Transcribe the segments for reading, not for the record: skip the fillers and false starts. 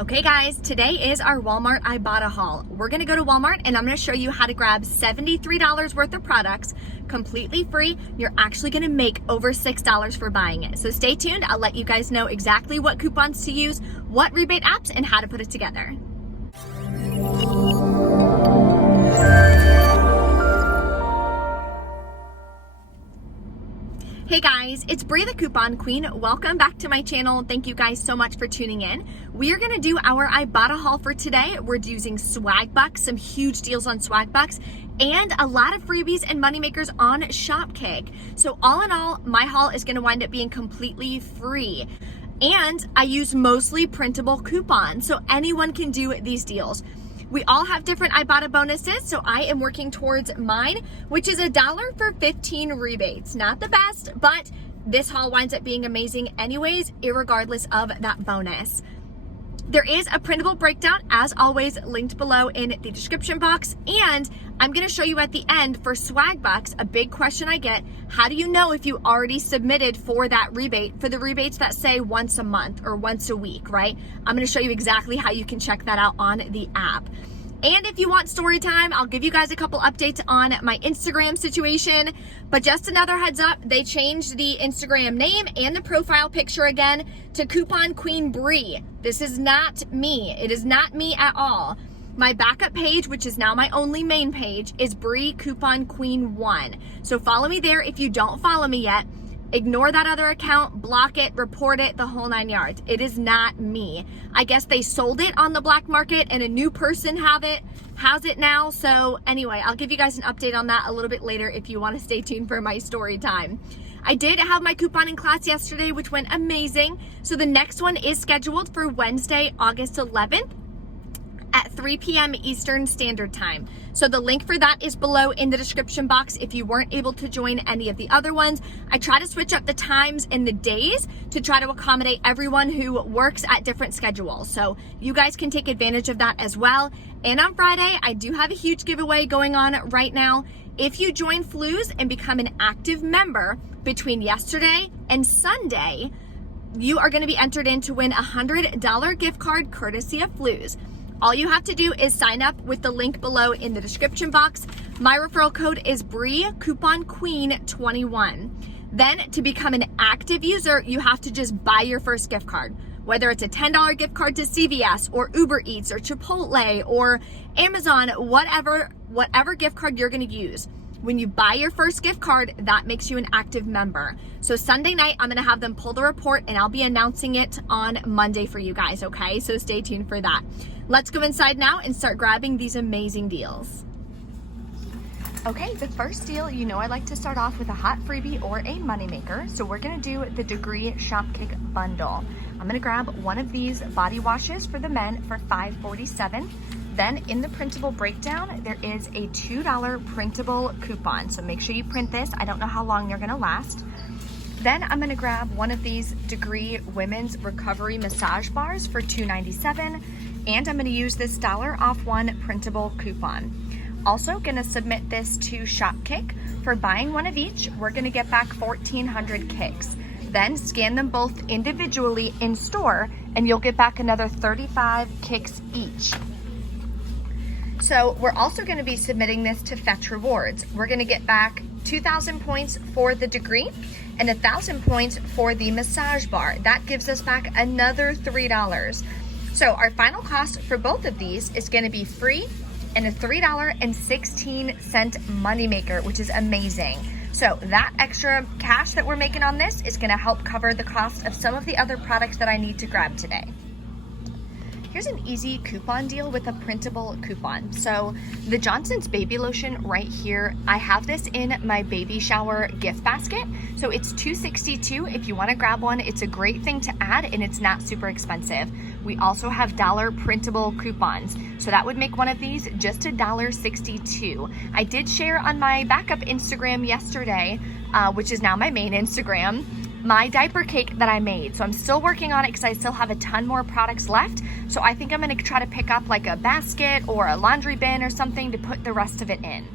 Okay guys, today is our Walmart Ibotta haul. We're gonna go to Walmart and I'm gonna show you how to grab $73 worth of products completely free. You're actually gonna make over $6 for buying it. So stay tuned, I'll let you guys know exactly what coupons to use, what rebate apps, and how to put it together. Hey guys, it's Bree the Coupon Queen. Welcome back to my channel. Thank you guys so much for tuning in. We are gonna do our Ibotta haul for today. We're using Swagbucks, some huge deals on Swagbucks, and a lot of freebies and moneymakers on Shopkick. So all in all, my haul is gonna wind up being completely free. And I use mostly printable coupons, so anyone can do these deals. We all have different Ibotta bonuses, so I am working towards mine, which is $1 for 15 rebates. Not the best, but this haul winds up being amazing anyways, irregardless of that bonus. There is a printable breakdown, as always, linked below in the description box, and I'm gonna show you at the end for Swagbucks, a big question I get, how do you know if you already submitted for that rebate, for the rebates that say once a month or once a week, right? I'm gonna show you exactly how you can check that out on the app. And if you want story time, I'll give you guys a couple updates on my Instagram situation. But just another heads up, they changed the Instagram name and the profile picture again to Coupon Queen Bree. This is not me. It is not me at all. My backup page, which is now my only main page, is Bree Coupon Queen 1. So follow me there if you don't follow me yet. Ignore that other account, block it, report it, the whole 9 yards. It is not me. I guess they sold it on the black market and a new person has it now. So anyway, I'll give you guys an update on that a little bit later if you want to stay tuned for my story time. I did have my couponing class yesterday, which went amazing. So the next one is scheduled for Wednesday, August 11th. At 3 p.m. Eastern Standard Time. So the link for that is below in the description box if you weren't able to join any of the other ones. I try to switch up the times and the days to try to accommodate everyone who works at different schedules. So you guys can take advantage of that as well. And on Friday, I do have a huge giveaway going on right now. If you join Flues and become an active member between yesterday and Sunday, you are going to be entered in to win a $100 gift card courtesy of Flues. All you have to do is sign up with the link below in the description box. My referral code is Bree Coupon Queen 21. Then to become an active user, you have to just buy your first gift card. Whether it's a $10 gift card to CVS or Uber Eats or Chipotle or Amazon, whatever gift card you're gonna use. When you buy your first gift card, that makes you an active member. So Sunday night, I'm gonna have them pull the report and I'll be announcing it on Monday for you guys, okay? So stay tuned for that. Let's go inside now and start grabbing these amazing deals. Okay, the first deal, you know I like to start off with a hot freebie or a moneymaker. So we're gonna do the Degree Shopkick bundle. I'm gonna grab one of these body washes for the men for $5.47. Then in the printable breakdown, there is a $2 printable coupon. So make sure you print this. I don't know how long they're gonna last. Then I'm gonna grab one of these Degree Women's Recovery Massage Bars for $2.97. And I'm gonna use this $1 printable coupon. Also gonna submit this to Shopkick. For buying one of each, we're gonna get back 1,400 kicks. Then scan them both individually in store and you'll get back another 35 kicks each. So we're also gonna be submitting this to Fetch Rewards. We're gonna get back 2,000 points for the Degree and 1,000 points for the massage bar. That gives us back another $3. So our final cost for both of these is gonna be free and a $3.16 moneymaker, which is amazing. So that extra cash that we're making on this is gonna help cover the cost of some of the other products that I need to grab today. Here's an easy coupon deal with a printable coupon. So the Johnson's baby lotion right here, I have this in my baby shower gift basket. So it's $2.62 if you wanna grab one. It's a great thing to add and it's not super expensive. We also have $1 printable coupons. So that would make one of these just $1.62. I did share on my backup Instagram yesterday, which is now my main Instagram, my diaper cake that I made. So I'm still working on it because I still have a ton more products left. So I think I'm gonna try to pick up like a basket or a laundry bin or something to put the rest of it in.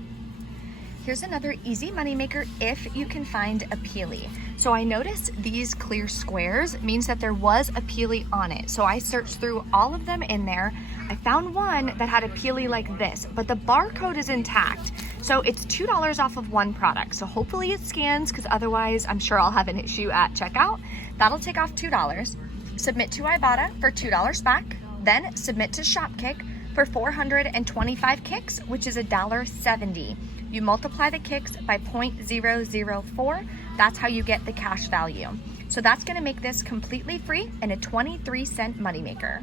Here's another easy moneymaker if you can find a peely. So I noticed these clear squares means that there was a peely on it. So I searched through all of them in there. I found one that had a peely like this, but the barcode is intact. So it's $2 off of one product. So hopefully it scans, because otherwise I'm sure I'll have an issue at checkout. That'll take off $2. Submit to Ibotta for $2 back. Then submit to Shopkick for 425 kicks, which is $1.70. You multiply the kicks by 0.004. That's how you get the cash value. So that's gonna make this completely free and a 23-cent moneymaker.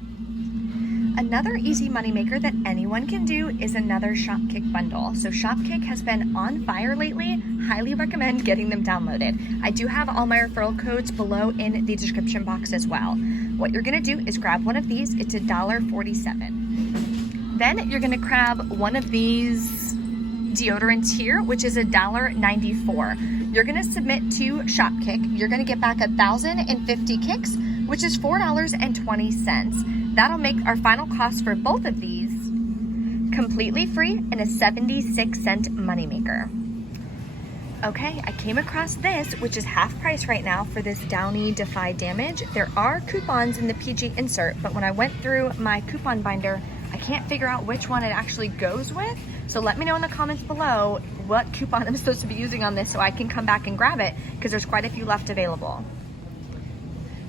Another easy moneymaker that anyone can do is another Shopkick bundle. So Shopkick has been on fire lately. Highly recommend getting them downloaded. I do have all my referral codes below in the description box as well. What you're gonna do is grab one of these. It's $1.47. Then you're gonna grab one of these deodorants here, which is $1.94. You're gonna submit to Shopkick. You're gonna get back 1,050 kicks, which is $4.20. That'll make our final cost for both of these completely free and a 76-cent moneymaker. Okay, I came across this, which is half price right now for this Downy Defy Damage. There are coupons in the PG insert, but when I went through my coupon binder, I can't figure out which one it actually goes with. So let me know in the comments below what coupon I'm supposed to be using on this so I can come back and grab it, because there's quite a few left available.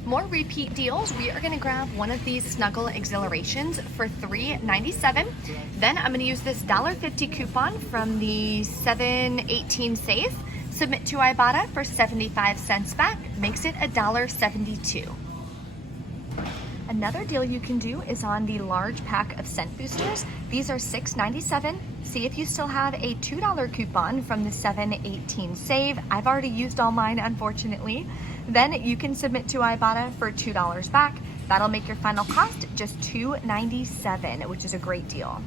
More repeat deals. We are gonna grab one of these Snuggle Exhilarations for $3.97. Then I'm gonna use this $1.50 coupon from the 7/18 save. Submit to Ibotta for 75 cents back, makes it $1.72. Another deal you can do is on the large pack of scent boosters. These are $6.97. See if you still have a $2 coupon from the 7/18 save. I've already used all mine, unfortunately. Then you can submit to Ibotta for $2 back. That'll make your final cost just $2.97, which is a great deal.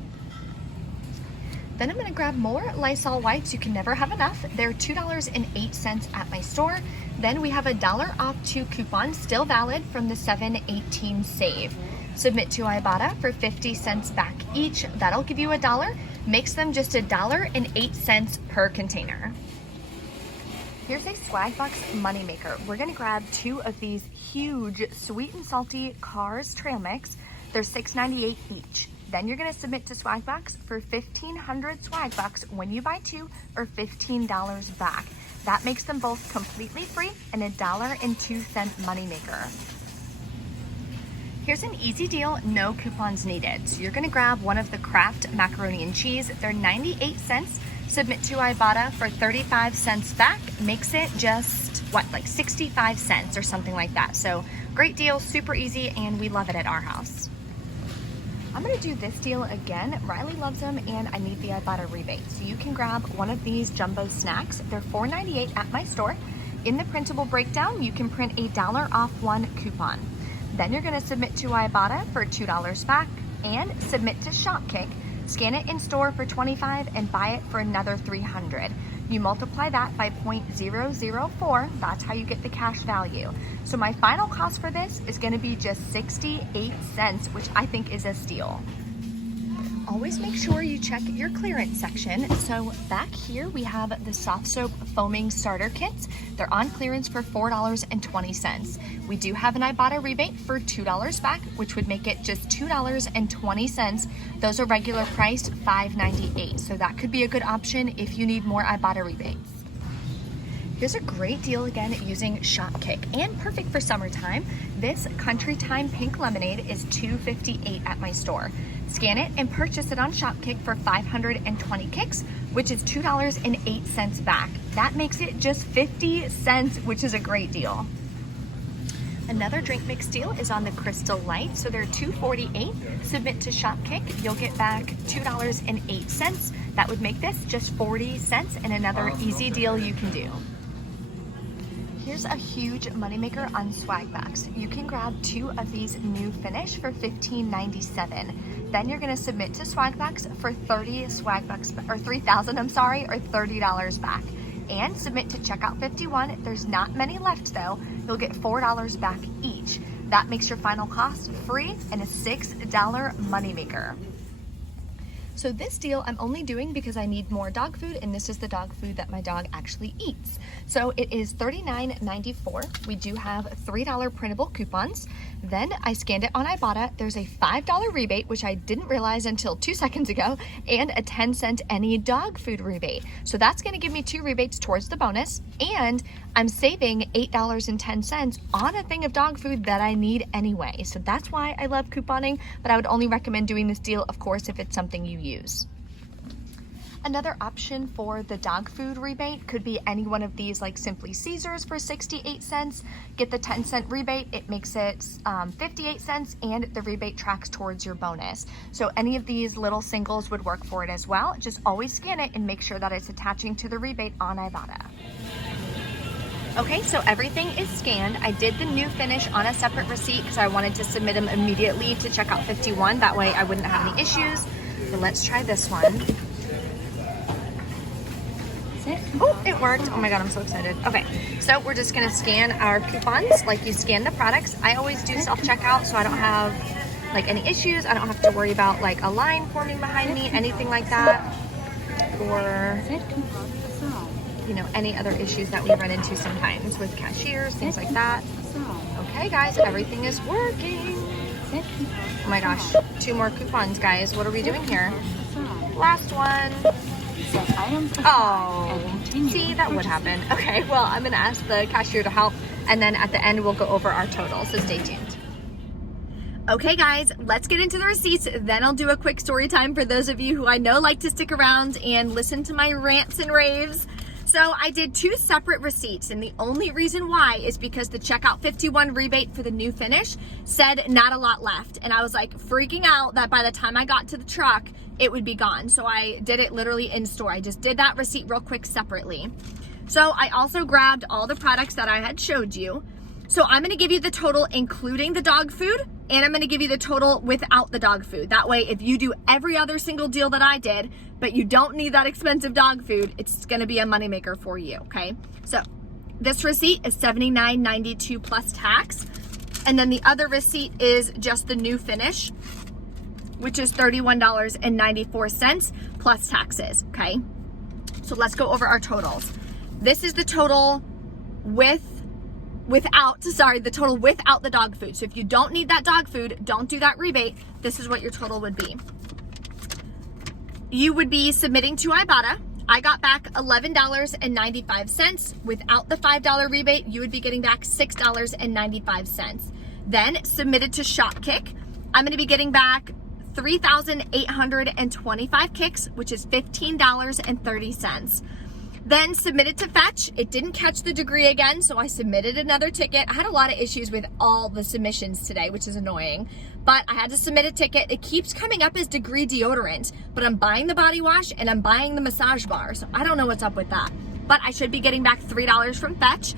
Then I'm gonna grab more Lysol wipes. You can never have enough. They're $2.08 at my store. Then we have a $1 off 2 coupon, still valid from the 7/18 save. Submit to Ibotta for 50 cents back each. That'll give you $1, makes them just $1.08 per container. Here's a Swagbucks moneymaker. We're gonna grab 2 of these huge sweet and salty Cars trail mix. They're $6.98 each. Then you're gonna submit to Swagbucks for 1,500 Swagbucks when you buy 2, or $15 back. That makes them both completely free and $1.02 moneymaker. Here's an easy deal, no coupons needed. So you're gonna grab one of the Kraft macaroni and cheese. They're 98 cents. Submit to Ibotta for 35 cents back, makes it just, like 65 cents or something like that. So great deal, super easy, and we love it at our house. I'm gonna do this deal again. Riley loves them and I need the Ibotta rebate. So you can grab one of these jumbo snacks. They're $4.98 at my store. In the printable breakdown, you can print a $1 off 1 coupon. Then you're gonna submit to Ibotta for $2 back and submit to Shopkick. Scan it in store for $25 and buy it for another $300. You multiply that by 0.004, that's how you get the cash value. So my final cost for this is gonna be just 68 cents, which I think is a steal. Always make sure you check your clearance section. So back here we have the soft soap foaming starter kits. They're on clearance for $4.20. We do have an Ibotta rebate for $2 back, which would make it just $2.20. Those are regular priced $5.98. So that could be a good option if you need more Ibotta rebates. Here's a great deal again using Shopkick and perfect for summertime. This Country Time Pink Lemonade is $2.58 at my store. Scan it and purchase it on Shopkick for 520 kicks, which is $2.08 back. That makes it just 50 cents, which is a great deal. Another drink mix deal is on the Crystal Light. So they're $2.48. Submit to Shopkick, you'll get back $2.08. That would make this just 40 cents and another easy deal you can do. Here's a huge moneymaker on Swagbucks. You can grab 2 of these new finish for $15.97. Then you're gonna submit to Swagbucks for 30 Swagbucks, or 3,000, I'm sorry, or $30 back. And submit to checkout 51. There's not many left though. You'll get $4 back each. That makes your final cost free and a $6 moneymaker. So this deal I'm only doing because I need more dog food, and this is the dog food that my dog actually eats. So it is $39.94. We do have $3 printable coupons. Then I scanned it on Ibotta. There's a $5 rebate, which I didn't realize until 2 seconds ago, and a 10-cent any dog food rebate. So that's gonna give me 2 rebates towards the bonus, and I'm saving $8.10 on a thing of dog food that I need anyway. So that's why I love couponing, but I would only recommend doing this deal, of course, if it's something you use. Another option for the dog food rebate could be any one of these, like Simply Caesars for 68 cents. Get the 10-cent rebate, it makes it 58 cents, and the rebate tracks towards your bonus. So any of these little singles would work for it as well. Just always scan it and make sure that it's attaching to the rebate on Ibotta. Okay, so everything is scanned. I did the new finish on a separate receipt because I wanted to submit them immediately to checkout 51. That way I wouldn't have any issues. So let's try this one. Oh, it worked. Oh my God, I'm so excited. Okay, so we're just gonna scan our coupons like you scan the products. I always do self-checkout so I don't have like any issues. I don't have to worry about like a line forming behind me, anything like that. Or, you know, any other issues that we run into sometimes with cashiers, things like that. Okay guys, everything is working. Oh my gosh, 2 more coupons, guys. What are we doing here? Last one. Oh, see, that would happen. Okay, well, I'm gonna ask the cashier to help, and then at the end we'll go over our total, so stay tuned. Okay guys, let's get into the receipts, then I'll do a quick story time for those of you who I know like to stick around and listen to my rants and raves. So I did 2 separate receipts, and the only reason why is because the checkout 51 rebate for the new finish said not a lot left, and I was like freaking out that by the time I got to the truck it would be gone. So I did it literally in store. I just did that receipt real quick separately. So I also grabbed all the products that I had showed you. So I'm gonna give you the total including the dog food, and I'm gonna give you the total without the dog food. That way, if you do every other single deal that I did, but you don't need that expensive dog food, it's gonna be a moneymaker for you, okay? So this receipt is $79.92 plus tax. And then the other receipt is just the new finish, which is $31.94 plus taxes, okay? So let's go over our totals. This is the total without the dog food. So if you don't need that dog food, don't do that rebate, this is what your total would be. You would be submitting to Ibotta. I got back $11.95. Without the $5 rebate, you would be getting back $6.95. Then submitted to Shopkick. I'm gonna be getting back 3,825 kicks, which is $15.30. Then submitted to Fetch. It didn't catch the degree again, so I submitted another ticket. I had a lot of issues with all the submissions today, which is annoying, but I had to submit a ticket. It keeps coming up as degree deodorant, but I'm buying the body wash and I'm buying the massage bar, so I don't know what's up with that. But I should be getting back $3 from Fetch.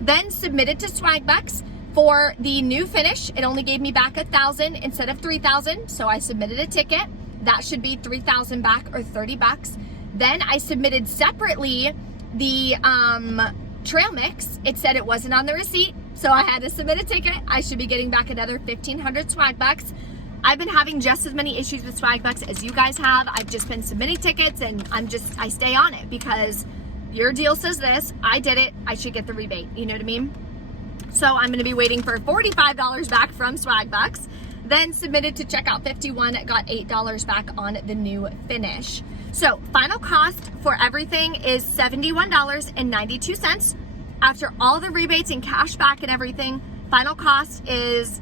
Then submitted to Swagbucks. For the new finish, it only gave me back 1,000 instead of 3,000, so I submitted a ticket. That should be 3,000 back, or 30 bucks. Then I submitted separately the trail mix. It said it wasn't on the receipt, so I had to submit a ticket. I should be getting back another 1,500 Swagbucks. I've been having just as many issues with Swagbucks as you guys have. I've just been submitting tickets, and I stay on it because your deal says this, I did it, I should get the rebate, you know what I mean? So I'm gonna be waiting for $45 back from Swagbucks. Then submitted to checkout 51, got $8 back on the new finish. So final cost for everything is $71.92. After all the rebates and cash back and everything, final cost is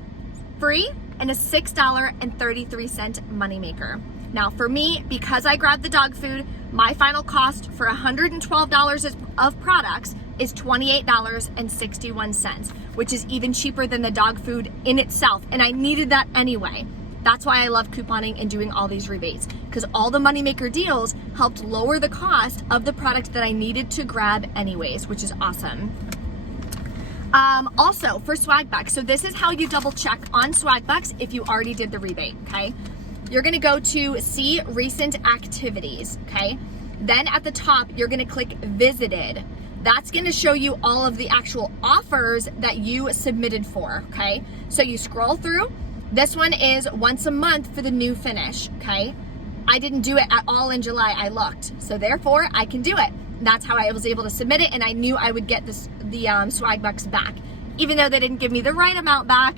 free and a $6.33 moneymaker. Now for me, because I grabbed the dog food, my final cost for $112 of products is $28.61, which is even cheaper than the dog food in itself. And I needed that anyway. That's why I love couponing and doing all these rebates, because all the moneymaker deals helped lower the cost of the products that I needed to grab anyways, which is awesome. Also for Swagbucks, so this is how you double check on Swagbucks if you already did the rebate, okay? You're gonna go to see recent activities, okay? Then at the top, you're gonna click visited. That's gonna show you all of the actual offers that you submitted for, okay? So you scroll through. This one is once a month for the new finish, okay? I didn't do it at all in July. I looked. So therefore, I can do it. That's how I was able to submit it, and I knew I would get the Swagbucks back. Even though they didn't give me the right amount back,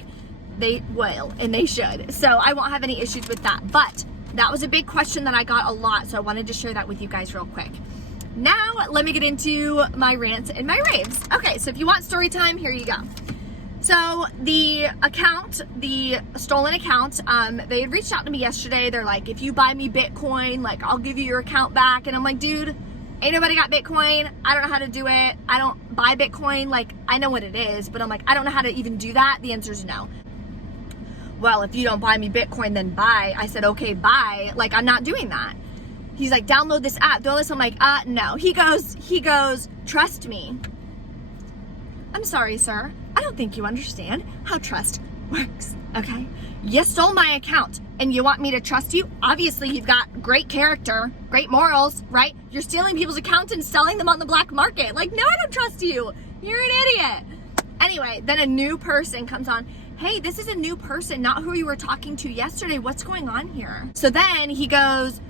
they will, and they should. So I won't have any issues with that. But that was a big question that I got a lot, so I wanted to share that with you guys real quick. Now, let me get into my rants and my raves. Okay, so if you want story time, here you go. So the account, the stolen account, they had reached out to me yesterday. They're like, if you buy me Bitcoin, like, I'll give you your account back. And I'm like, dude, ain't nobody got Bitcoin. I don't know how to do it. I don't buy Bitcoin. Like, I know what it is, but I'm like, I don't know how to even do that. The answer is no. Well, if you don't buy me Bitcoin, then buy. I said, okay, buy. Like, I'm not doing that. He's like, download this app, do all this. I'm like, no. He goes, trust me. I'm sorry, sir. I don't think you understand how trust works, okay? You stole my account and you want me to trust you? Obviously, you've got great character, great morals, right? You're stealing people's accounts and selling them on the black market. Like, no, I don't trust you. You're an idiot. Anyway, then a new person comes on. Hey, this is a new person, not who you were talking to yesterday. What's going on here? So then he goes,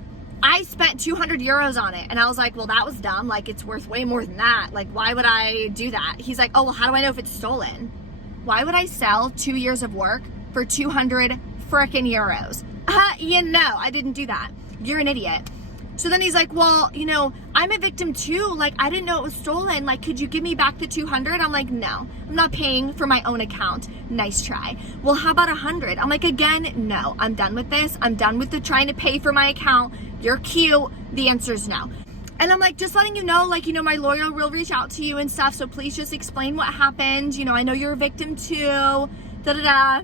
I spent 200 euros on it. And I was like, well, that was dumb. Like, it's worth way more than that. Like, why would I do that? He's like, oh, well, how do I know if it's stolen? Why would I sell 2 years of work for 200 frickin' euros? You know, I didn't do that. You're an idiot. So then he's like, well, you know, I'm a victim too. Like, I didn't know it was stolen. Like, could you give me back the 200? I'm like, no, I'm not paying for my own account. Nice try. Well, how about 100? I'm like, again, no, I'm done with this. I'm done with the trying to pay for my account. You're cute. The answer is no. And I'm like, just letting you know, like, you know, my lawyer will reach out to you and stuff. So please just explain what happened. You know, I know you're a victim too. Da-da-da.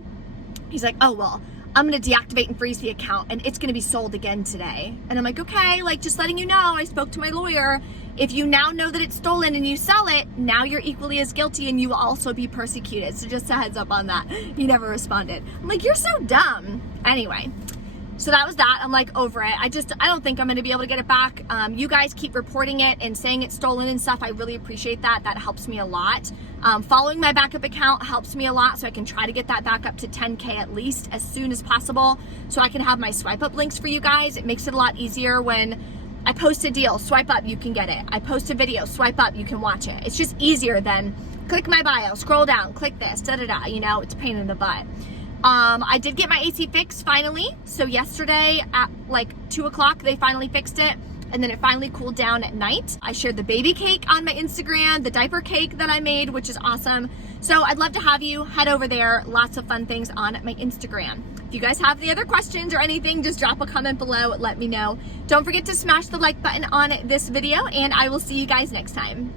He's like, oh, well, I'm going to deactivate and freeze the account and it's going to be sold again today. And I'm like, okay, like, just letting you know, I spoke to my lawyer. If you now know that it's stolen and you sell it, now you're equally as guilty and you will also be persecuted. So just a heads up on that. He never responded. I'm like, you're so dumb. Anyway, so that was that. I'm like, over it. I don't think I'm going to be able to get it back. You guys keep reporting it and saying it's stolen and stuff. I really appreciate that. That helps me a lot. Following my backup account helps me a lot, so I can try to get that back up to 10K at least as soon as possible, so I can have my swipe up links for you guys. It makes it a lot easier when I post a deal, swipe up, you can get it. I post a video, swipe up, you can watch it. It's just easier than click my bio, scroll down, click this, da-da-da, you know, it's a pain in the butt. I did get my AC fixed finally. So yesterday at like 2 o'clock, they finally fixed it. And then it finally cooled down at night. I shared the baby cake on my Instagram, the diaper cake that I made, which is awesome. So I'd love to have you head over there. Lots of fun things on my Instagram. If you guys have any other questions or anything, just drop a comment below. Let me know. Don't forget to smash the like button on this video, and I will see you guys next time.